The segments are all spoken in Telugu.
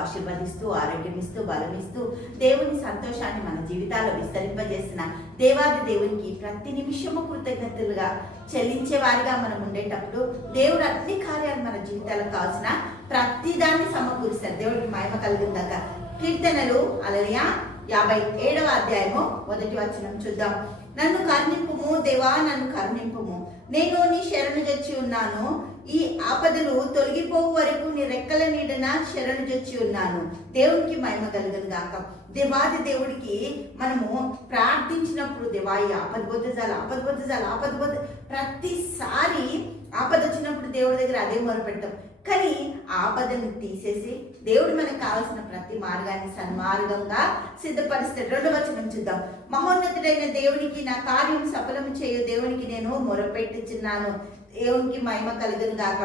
ఆశీర్వదిస్తూ ఆరోగ్యం ఇస్తూ బలమిస్తూ దేవుని సంతోషాన్ని మన జీవితాల్లో విస్తరింపజేసిన దేవాది దేవునికి ప్రతి నిమిషము కృతజ్ఞతలుగా చెల్లించే వారిగా మనం ఉండేటప్పుడు దేవుడు అన్ని కార్యాలు మన జీవితాలకు కావాల్సిన ప్రతిదాన్ని సమకూరుస్తారు. దేవుడికి మహిమ కలిగిందాక. కీర్తనలు హల్లెలూయా 57వ అధ్యాయము 1వ వచనం చూద్దాం. నన్ను కరుణింపుము దేవా, నన్ను కరుణింపుము, నేను నీ శరణు జొచ్చి ఉన్నాను. ఈ ఆపదలు తొలగిపోవు వరకు నీ రెక్కల నీడన శరణు జొచ్చి ఉన్నాను. దేవునికి మహిమ కలుగును గాక. దేవాది దేవుడికి మనము ప్రార్థించినప్పుడు దేవా ఈ ఆపద ప్రతిసారి ఆపద వచ్చినప్పుడు దేవుడి దగ్గర అదే మొరపెడతాం. కానీ ఆపదను తీసేసి దేవుడు మనకు కావాల్సిన ప్రతి మార్గాన్ని సన్మార్గంగా సిద్ధపరుస్తాడు. 2వ వచనం చూద్దాం. మహోన్నతుడైన దేవునికి నా కార్యం సఫలము చేయు దేవునికి నేను మొరపెట్టుచున్నాను. దేవునికి మహిమ కలుగును గాక.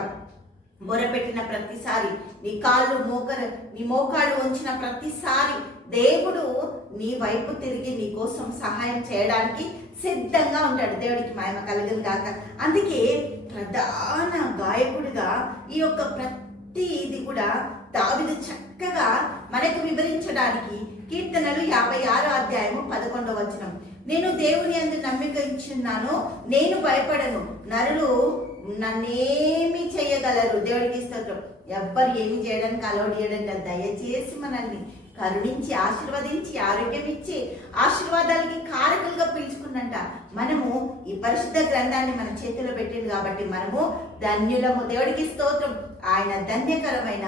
మొరపెట్టిన ప్రతిసారి నీ మోకాళ్ళు ఉంచిన ప్రతిసారి దేవుడు నీ వైపు తిరిగి నీ కోసం సహాయం చేయడానికి సిద్ధంగా ఉంటాడు. దేవుడికి మహిమ కలుగును గాక. అందుకే ప్రధాన గాయకుడిగా ఈ యొక్క ప్రతి ఇది కూడా దావీదు చక్కగా మనకు వివరించడానికి కీర్తనలు 56వ అధ్యాయము 11వ వచనం. నేను దేవుని యందు నమ్మిక ఉంచున్నాను, నేను భయపడను, నరులు నన్నేమి చేయగలరు. దేవుడికి స్తోత్రం. ఎవ్వరు ఏమి చేయడానికి అలవాటు చేయడానికి దయచేసి మనల్ని కరుణించి ఆశీర్వదించి ఆరోగ్యం ఇచ్చి ఆశీర్వాదాలకి కారకులుగా పిలుచుకున్నంట. మనము ఈ పరిశుద్ధ గ్రంథాన్ని మన చేతిలో పెట్టింది కాబట్టి మనము ధన్యులము. దేవుడికి స్తోత్రం. ఆయన ధన్యకరమైన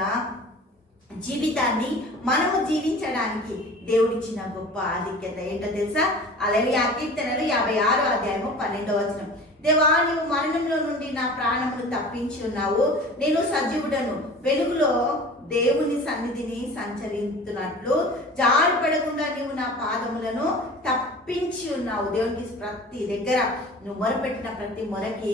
జీవితాన్ని మనము జీవించడానికి దేవుడిచ్చిన గొప్ప ఆధిక్యత ఏంటో తెలుసా? అలాగే ఆ కీర్తనలు 56వ అధ్యాయము 12వ వచనం. దేవా, నీవు మరణంలో నుండి నా ప్రాణమును తప్పించి ఉన్నావు, నేను సజీవుడను, వెలుగులో దేవుని సన్నిధిని సంచరిస్తున్నట్లు జారిపడకుండా నీవు నా పాదములను తప్పించి ఉన్నావు. దేవునికి ప్రతి దగ్గర నువ్వు మొరపెట్టిన ప్రతి మొరకి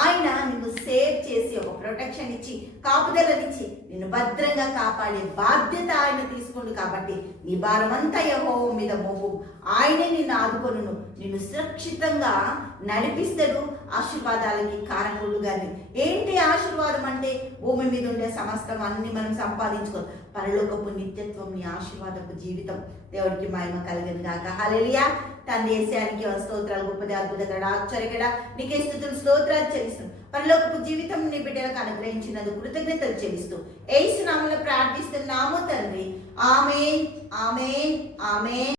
ఆయన నిన్ను సేవ్ చేసి ఒక ప్రొటెక్షన్ ఇచ్చి కాపుదలనిచ్చి నిన్ను భద్రంగా కాపాడే బాధ్యత ఆయన తీసుకుండు. కాబట్టి నీ భారమంతా యెహోవా మీద మోపు, ఆయనే నిన్ను ఆదుకొనును, నిన్ను సురక్షితంగా నడిపిస్తాడు. ఆశీర్వాదాలకి కారకుడుగాని. ఏంటి ఆశీర్వాదం అంటే? భూమి మీద ఉండే సమస్తం అన్ని మనం సంపాదించుకోవాలి. పరలోకపు నిత్యత్వం, నీ ఆశీర్వాదపు జీవితం. దేవుడికి మహిమ కలుగును గాక. హల్లెలూయా. తండ్రి యేసయ్యానికి స్తోత్రాలు. గొప్పది, అద్భుతకరుడా, ఆశ్చర్యకరుడా, నీకే స్తుతులు స్తోత్రాలు చెల్లిస్తున్నాను. పరలోకపు జీవితం నీ బిడ్డలకు అనుగ్రహించినందుకు కృతజ్ఞతలు చెల్లిస్తూ యేసు నామములో ప్రార్థిస్తున్నాము తండ్రి. ఆమేన్, ఆమేన్, ఆమేన్.